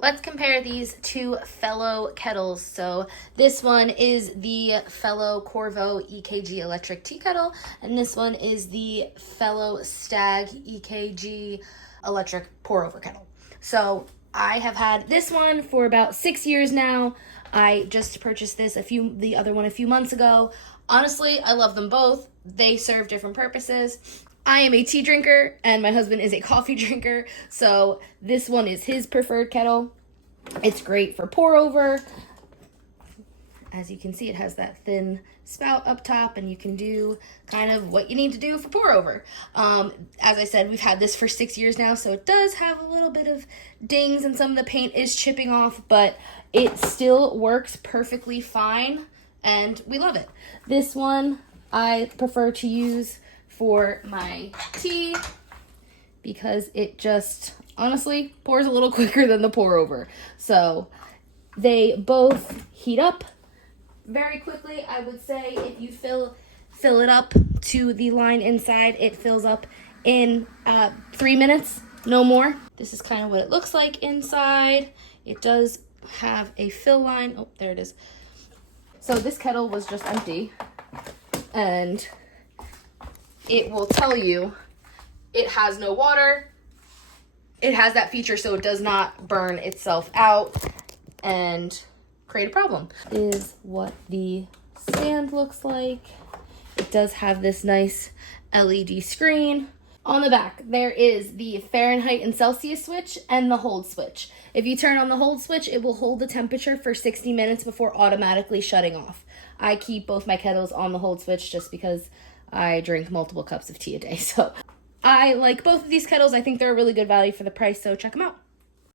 Let's compare these two fellow kettles. So this one is the fellow Corvo EKG electric tea kettle, and this one is the fellow Stagg EKG electric pour over kettle. So I have had this one for about 6 years now. I just purchased the other one a few months ago. Honestly, I love them both. They serve different purposes. I am a tea drinker and my husband is a coffee drinker, so this one is his preferred kettle. It's great for pour over. As you can see, it has that thin spout up top and you can do kind of what you need to do for pour over. As I said, we've had this for 6 years now, so it does have a little bit of dings and some of the paint is chipping off, but it still works perfectly fine and we love it. This one I prefer to use for my tea because it just honestly pours a little quicker than the pour over. So they both heat up very quickly. I would say if you fill it up to the line inside, it fills up in 3 minutes, no more. This is kind of what it looks like inside. It does have a fill line. Oh, there it is. So this kettle was just empty, and it will tell you it has no water. It has that feature so it does not burn itself out and create a problem. Is what the stand looks like. It does have this nice LED screen. On the back, there is the Fahrenheit and Celsius switch and the hold switch. If you turn on the hold switch, it will hold the temperature for 60 minutes before automatically shutting off. I keep both my kettles on the hold switch just because I drink multiple cups of tea a day. So I like both of these kettles. I think they're a really good value for the price, so check them out.